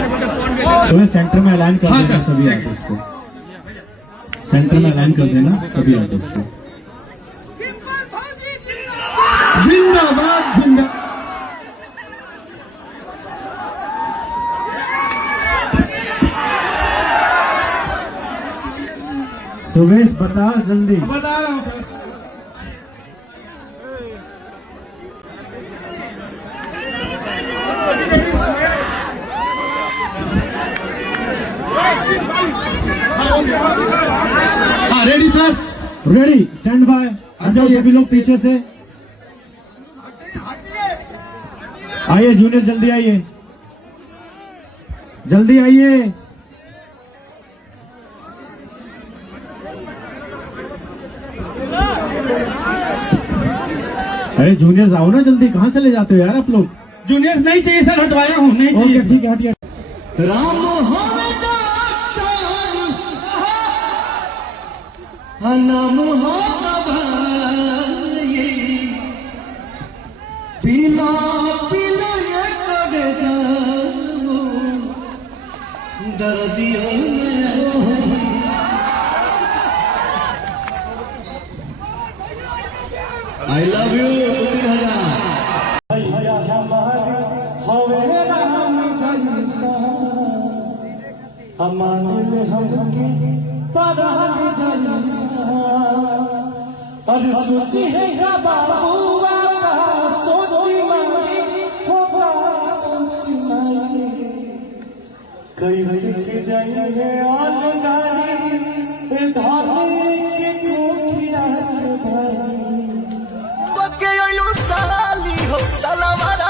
तो सेंटर में अलाइन कर देना सभी आर्टिस्ट को, सेंटर में अलाइन कर देना सभी आर्टिस्ट को। जिंदाबाद जिंदाबाद। सुरेश बता जल्दी। बता रहा हूँ सर। हाँ ready sir, ready, stand by. आ जाओ सभी लोग पीछे से, आइए जूनियर जल्दी आइए, जल्दी आइए। अरे जूनियर्स आओ ना जल्दी, कहाँ चले जाते हो यार आप लोग? जूनियर्स नहीं चाहिए सर, हटवाया हूँ। नहीं चाहिए। ठीक है हटिए। राम हो नाम हो पीला पीला दर्दियों आई लव यू। हमारे हमके परान जैसा और सोची है का बाबुआ का सोची मांगी होगा सोची मांगी कैसे के जाएंगे अलगारी धानी के कोठिया के भाई बके आलू साली हो सलावारा